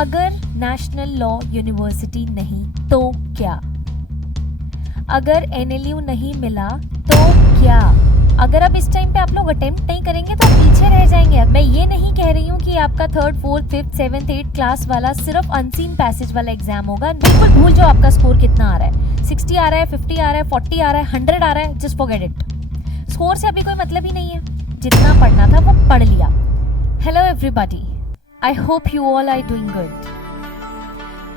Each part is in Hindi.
अगर नेशनल लॉ यूनिवर्सिटी नहीं तो क्या? अगर NLU नहीं मिला तो क्या? अगर अब इस टाइम पे आप लोग अटेम्प्ट नहीं करेंगे तो पीछे रह जाएंगे। मैं ये नहीं कह रही हूँ कि आपका 3rd 4th 5th 7th 8th class वाला सिर्फ अनसीन पैसेज वाला एग्जाम होगा। बिल्कुल भूल जाओ आपका स्कोर कितना आ रहा है, 60 आ रहा है, 50 आ रहा है, 40 आ रहा है, 100 आ रहा है, जस्ट फॉरगेट इट। स्कोर से अभी कोई मतलब ही नहीं है, जितना पढ़ना था वो पढ़ लिया। Hello everybody, I hope you all are doing good.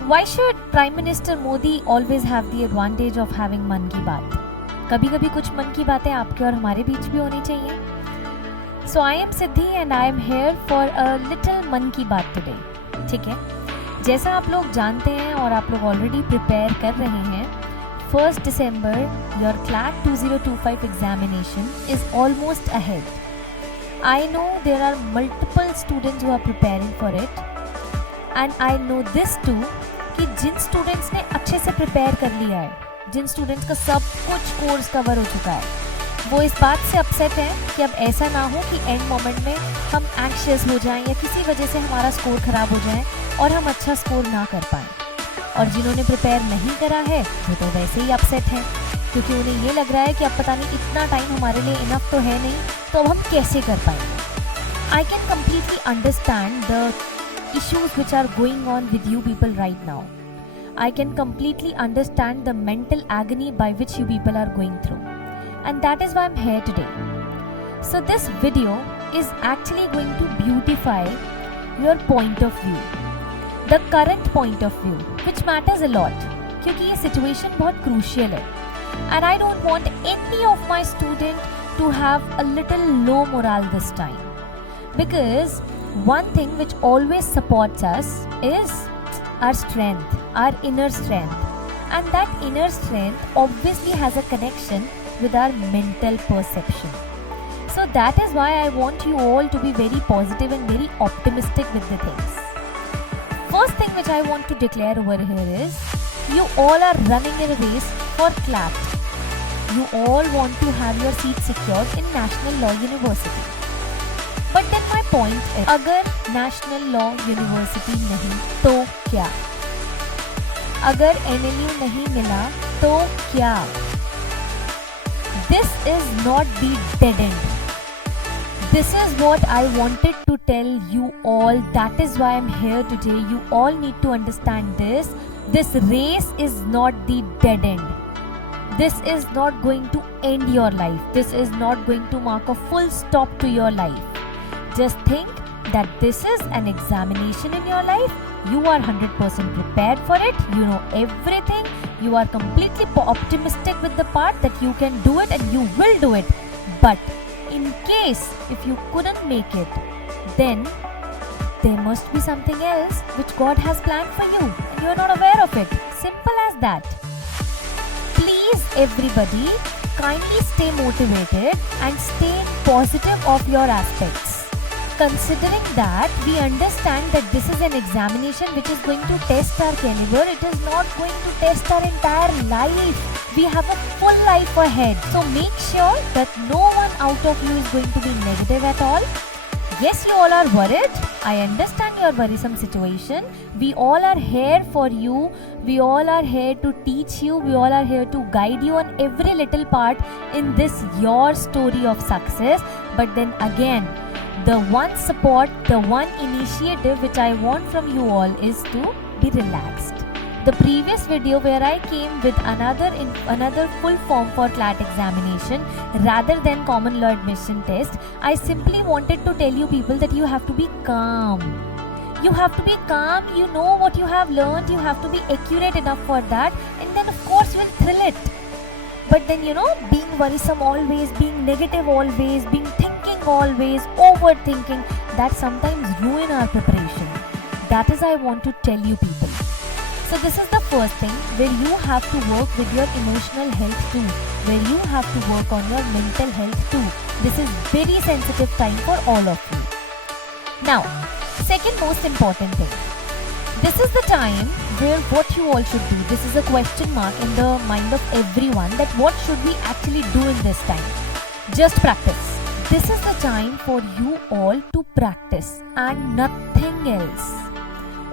Why should Prime Minister Modi always have the advantage of having मन की बात? कभी कभी कुछ मन की बातें आपके और हमारे बीच भी होनी चाहिए। So I am Siddhi and I am here for a little मन की बात today। ठीक है, जैसा आप लोग जानते हैं और आप लोग ऑलरेडी प्रिपेयर कर रहे हैं, 1st December your CLAT 2025 examination is almost ahead। I know there are multiple students who are preparing for it and I know this too कि जिन स्टूडेंट्स ने अच्छे से प्रिपेयर कर लिया है, जिन स्टूडेंट्स का सब कुछ कोर्स कवर हो चुका है, वो इस बात से अपसेट हैं कि अब ऐसा ना हो कि एंड मोमेंट में हम एंग्शियस हो जाएं या किसी वजह से हमारा स्कोर ख़राब हो जाए और हम अच्छा स्कोर ना कर पाएँ। और जिन्होंने प्रिपेयर नहीं करा है वो तो वैसे ही अपसेट हैं, क्योंकि उन्हें ये लग रहा है कि अब पता नहीं इतना टाइम हमारे लिए इनफ तो है नहीं, तो अब हम कैसे कर पाएंगे। आई can completely understand the issues which are going on with you people right now. I can completely understand the mental agony by which you people are going through, and that is why I'm here today. So this video is actually going to beautify your point of view, the current point of view, which matters a lot क्योंकि ये situation बहुत crucial है, and I don't want any of my student to have a little low morale this time, because one thing which always supports us is our strength, our inner strength, and that inner strength obviously has a connection with our mental perception. So that is why I want you all to be very positive and very optimistic with the things. First thing which I want to declare over here is you all are running in a race for CLAT. You all want to have your seat secured in National Law University. But then my point is, अगर नेशनल लॉ यूनिवर्सिटी नहीं तो क्या? अगर NLU नहीं मिला तो क्या? This is not the dead end. This is what I wanted to tell you all. That is why I'm here today. You all need to understand this. This race is not the dead end. This is not going to end your life. This is not going to mark a full stop to your life. Just think that this is an examination in your life. You are 100% prepared for it. You know everything. You are completely optimistic with the part that you can do it and you will do it. But in case if you couldn't make it, then there must be something else which God has planned for you and you are not aware of it. Simple as that. Please everybody, kindly stay motivated and stay positive of your aspects. Considering that we understand that this is an examination which is going to test our caliber, it is not going to test our entire life. We have a full life ahead. So make sure that no one out of you is going to be negative at all. Yes, you all are worried. I understand your worrisome situation. We all are here for you. We all are here to teach you. We all are here to guide you on every little part in this your story of success. But then again, the one support, the one initiative which I want from you all is to be relaxed. The previous video where I came with another full form for CLAT examination rather than common law admission test, I simply wanted to tell you people that you have to be calm. You have to be calm. You know what you have learned. You have to be accurate enough for that, and then of course you will thrill it. But then being worrisome always, being negative always, being thinking always, overthinking, that sometimes ruin our preparation. That is I want to tell you people. So this is the first thing where you have to work with your emotional health too, where you have to work on your mental health too. This is very sensitive time for all of you. Now, second most important thing. This is the time where what you all should do. This is a question mark in the mind of everyone that what should we actually do in this time? Just practice. This is the time for you all to practice and nothing else.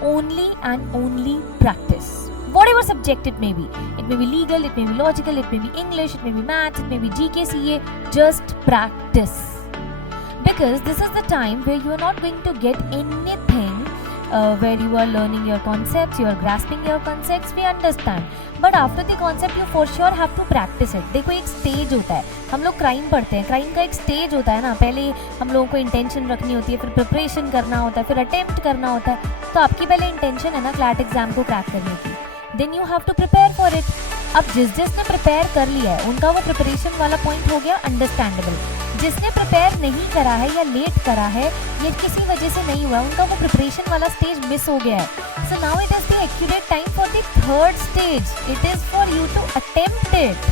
only and only practice. Whatever subject it may be legal, it may be logical, it may be English, it may be maths, it may be GK, CA, just practice. Because this is the time where you are not going to get anything where you are learning your concepts, you are grasping your concepts, we understand. But after the concept you for sure have to practice it. देखो एक स्टेज होता है, हम लोग क्राइम पढ़ते हैं, क्राइम का एक स्टेज होता है ना, पहले हम लोगों को इंटेंशन रखनी होती है, फिर प्रिपरेशन करना होता है, फिर अटेम्प्ट करना होता है. तो आपकी पहले इंटेंशन है ना क्लैट एग्जाम को क्रैक करने की, then you have to prepare for it. अब जिसने प्रिपेयर कर लिया है उनका वो प्रिपरेशन वाला पॉइंट हो गया अंडरस्टैंडेबल. जिसने प्रिपेयर नहीं करा है या लेट करा है या किसी वजह से नहीं हुआ, उनका वो प्रिपरेशन वाला स्टेज मिस हो गया है. So now it is the accurate time for the third stage. It is for you to attempt it.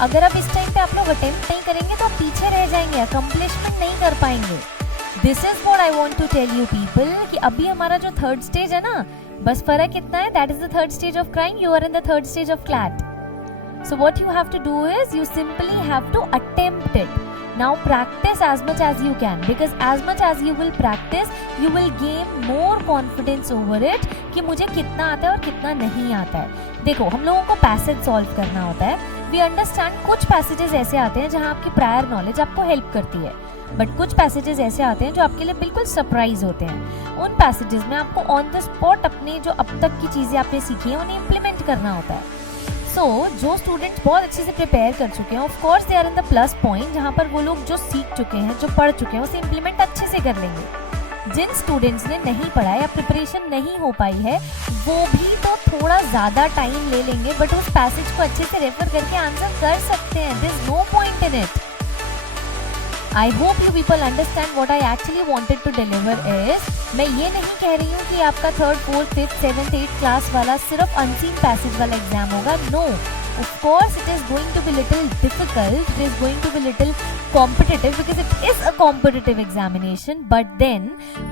अगर अब इस टाइम पे आप लोग अटेम्प्ट नहीं करेंगे तो आप पीछे रह जाएंगे, अकम्प्लिशमेंट नहीं कर पाएंगे. This is what I want to tell you people कि अभी हमारा जो थर्ड स्टेज है ना, बस फर्क इतना है, that is the third stage of crime, you are in the third stage of CLAT. So what you have to do is you simply have to attempt it. Now practice as much as you can, because as much as you will practice you will gain more confidence over it कि मुझे कितना आता है और कितना नहीं आता है. देखो हम लोगों को पैसेज सॉल्व करना होता है. वी अंडरस्टैंड कुछ पैसेजेस ऐसे आते हैं जहाँ आपकी प्रायर नॉलेज आपको हेल्प करती है, बट कुछ पैसेजेस ऐसे आते हैं जो आपके लिए बिल्कुल सरप्राइज होते हैं. उन पैसेजेस में आपको ऑन द स्पॉट अपने जो अब तक की चीज़ें आपने सीखी हैं उन्हें इम्प्लीमेंट करना होता है. सो जो स्टूडेंट्स बहुत अच्छे से प्रिपेयर कर चुके हैं, of course they are in the plus point, जहाँ पर वो लोग जो सीख चुके हैं, जो पढ़ चुके हैं, उसे इम्प्लीमेंट अच्छे से कर लेंगे. जिन स्टूडेंट्स ने नहीं पढ़ा या प्रिपरेशन नहीं हो पाई है वो भी तो थोड़ा ज़्यादा टाइम ले लेंगे, बट उस पैसेज को अच्छे से रेफर करके आंसर कर सकते हैं. There is no point in it. I hope you people understand what I actually wanted to deliver is, मैं ये नहीं कह रही हूँ कि आपका third, fourth, fifth, seventh, eighth class वाला सिर्फ अनसीन पैसेज वाला एग्जाम होगा. No, of course it is going to be little difficult, it is going to be little competitive because it is a competitive examination. But then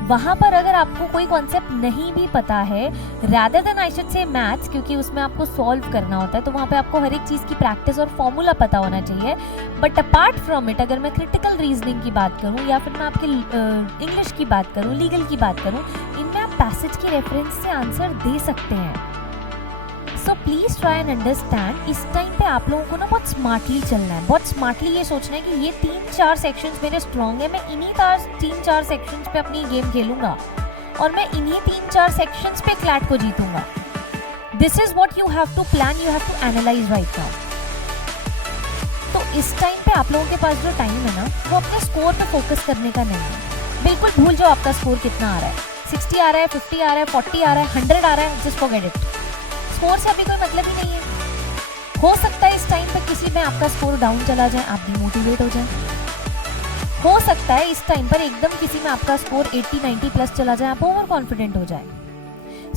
वहाँ पर अगर आपको कोई कॉन्सेप्ट नहीं भी पता है, rather than I should say maths, क्योंकि उसमें आपको सॉल्व करना होता है, तो वहाँ पे आपको हर एक चीज़ की प्रैक्टिस और फॉर्मूला पता होना चाहिए. बट अपार्ट फ्रॉम इट, अगर मैं क्रिटिकल रीजनिंग की बात करूँ या फिर मैं आपके इंग्लिश की बात करूँ, लीगल की बात करूँ, इनमें आप पैसेज की रेफरेंस से आंसर दे सकते हैं. So please try and understand. इस टाइम पे आप लोगों को ना बहुत स्मार्टली चलना है, बहुत स्मार्टली ये सोचना है कि ये 3-4 सेक्शंस मेरे स्ट्रॉन्ग है, मैं इन्हीं 3-4 सेक्शंस पे अपनी गेम खेलूंगा और मैं इन्हीं 3-4 सेक्शंस पे क्लैट को जीतूंगा. This is what you have to plan, you have to analyse right now. तो इस टाइम पे आप लोगों के पास जो टाइम है ना, वो अपने स्कोर पे फोकस करने का नहीं है. बिल्कुल भूल जाओ आपका स्कोर कितना आ रहा है, 60 आ रहा है, 50 आ रहा है, 40 आ रहा है, 100 आ रहा है, जस्ट फॉरगेट इट. स्कोर से अभी कोई मतलब ही नहीं है. हो सकता है इस टाइम पे किसी में आपका स्कोर डाउन चला जाए, आप डिमोटिवेट हो जाए. हो सकता है इस टाइम पर एकदम किसी में आपका स्कोर 80-90 प्लस चला जाए, आप ओवर कॉन्फिडेंट हो जाए.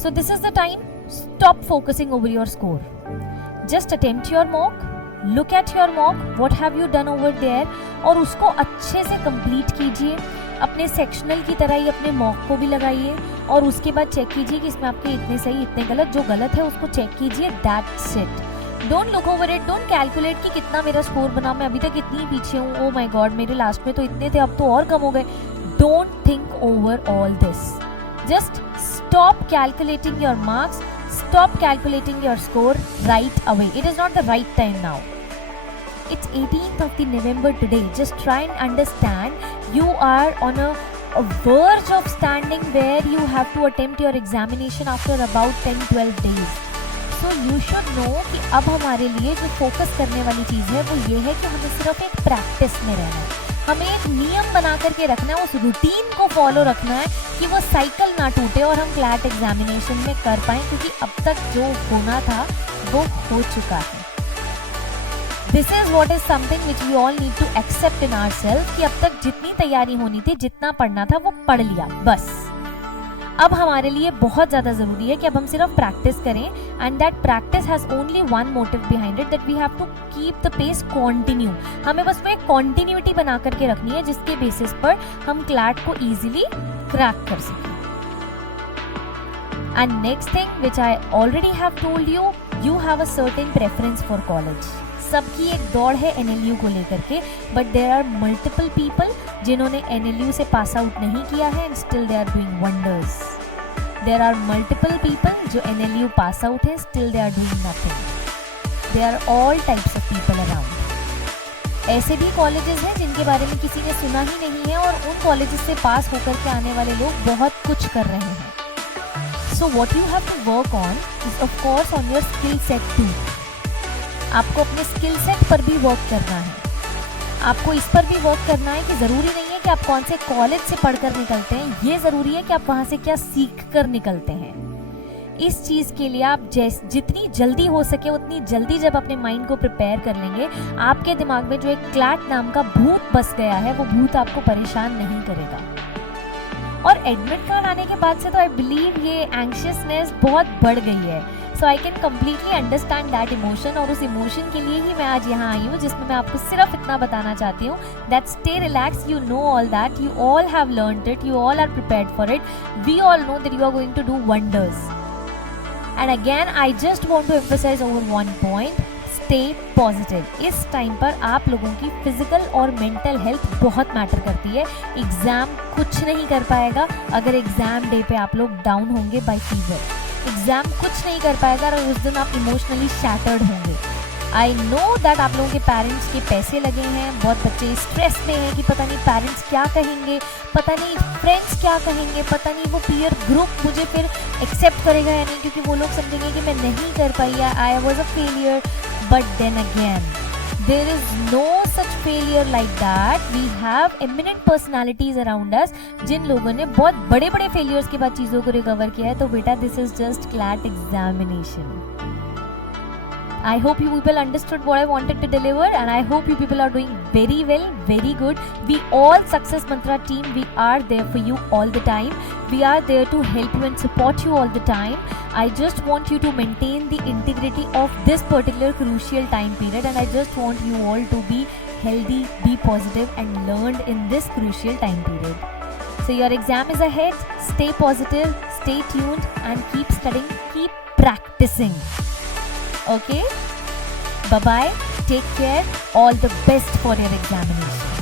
So this is the time, stop focusing over your score. Just attempt your mock, look at your mock, what have you done over there, और उसको अच्छे से कंप्लीट कीजिए. अपने सेक्शनल की तरह ही अपने मॉक को भी लगाइए और उसके बाद चेक कीजिए कि इसमें आपके इतने सही इतने गलत. जो गलत है उसको चेक कीजिए, that's it. Don't look over it, don't calculate कि कितना मेरा स्कोर बना, मैं अभी तक इतनी पीछे हूँ, ओ माय गॉड मेरे लास्ट में तो इतने थे अब तो और कम हो गए. Don't think over all this. Just stop calculating your marks, stop calculating your score right away. It is not the right time now. It's 18th of the November today. Just try and understand you are on a verge of standing where you have to attempt your examination after about 10-12 days. So you should know कि अब हमारे लिए जो फोकस करने वाली चीज़ है वो ये है कि हमें सिर्फ एक प्रैक्टिस में रहना है. हमें एक नियम बना करके रखना है, उस रूटीन को फॉलो रखना है कि वो साइकिल ना टूटे और हम क्लैट एग्जामिनेशन में कर पाएँ, क्योंकि अब तक जो होना था वो हो चुका है. This is what is something which we all need to accept in ourself कि अब तक जितनी तैयारी होनी थी, जितना पढ़ना था वो पढ़ लिया बस. अब हमारे लिए बहुत ज़्यादा ज़रूरी है कि अब हम सिर्फ प्रैक्टिस करें, and that practice has only one motive behind it, that we have to keep the pace continue. हमें बस वो एक कॉन्टिन्यूटी बना करके रखनी है जिसके बेसिस पर हम क्लैट को ईजिली क्रैक कर सकें. And next thing which I already have told you, you have a certain preference for college. सबकी एक दौड़ है NLU को लेकर के, but there are multiple people जिन्होंने NLU से पास आउट नहीं किया है and still they are doing wonders. There are multiple people जो NLU पास आउट है, still they are doing nothing. They are all types of people around. ऐसे भी कॉलेजेस हैं जिनके बारे में किसी ने सुना ही नहीं है और उन कॉलेजेस से पास होकर के आने वाले लोग बहुत कुछ कर रहे हैं। So what you have to work on is of course on your skill set too. आपको अपने स्किल सेट पर भी वर्क करना है। आपको इस पर भी वर्क करना है कि ज़रूरी नहीं है कि आप कौन से कॉलेज से पढ़कर निकलते हैं, ये ज़रूरी है कि आप वहाँ से क्या सीख कर निकलते हैं। इस चीज़ के लिए आप जितनी जल्दी हो सके उतनी जल्दी जब अपने माइंड को प्रिपेयर कर लेंगे, आपके दिमाग में जो एक क्लैट नाम का भूत बस गया है, वो भूत आपको परेशान नहीं करेगा। और एडमिट कार्ड आने के बाद से तो आई बिलीव ये एंग्शियसनेस बहुत बढ़ गई है। So I can completely understand that emotion, और उस इमोशन के लिए ही मैं आज यहाँ आई हूँ, जिसमें मैं आपको सिर्फ इतना बताना चाहती हूँ that stay relax, you know all that, you all have learned it, you all are prepared for it, we all know that you are going to do wonders. And again I just want to emphasise over one point, stay positive. इस टाइम पर आप लोगों की फिजिकल और मेंटल हेल्थ बहुत मैटर करती है। एग्ज़ाम कुछ नहीं कर पाएगा अगर एग्ज़ाम डे पे आप लोग डाउन होंगे बाय फीवर। एग्ज़ाम कुछ नहीं कर पाएगा और उस दिन आप इमोशनली शैटर्ड होंगे। आई नो दैट आप लोगों के पेरेंट्स के पैसे लगे हैं, बहुत बच्चे स्ट्रेस में हैं कि पता नहीं पेरेंट्स क्या कहेंगे, पता नहीं फ्रेंड्स क्या कहेंगे, पता नहीं वो पीयर ग्रुप मुझे फिर एक्सेप्ट करेगा या नहीं, क्योंकि वो लोग समझेंगे कि मैं नहीं कर पाई या I was a failure. But then again there is no such failure like that. We have eminent personalities around us जिन लोगों ने बहुत बड़े बड़े फेलियर्स के बाद चीज़ों को रिकवर किया है। तो बेटा this is just CLAT examination. I hope you people understood what I wanted to deliver, and I hope you people are doing very well, very good. We all Success Mantra team, we are there for you all the time. We are there to help you and support you all the time. I just want you to maintain the integrity of this particular crucial time period, and I just want you all to be healthy, be positive, and learn in this crucial time period. So your exam is ahead. Stay positive, stay tuned, and keep studying, keep practicing. Okay, bye bye, take care, all the best for your examination.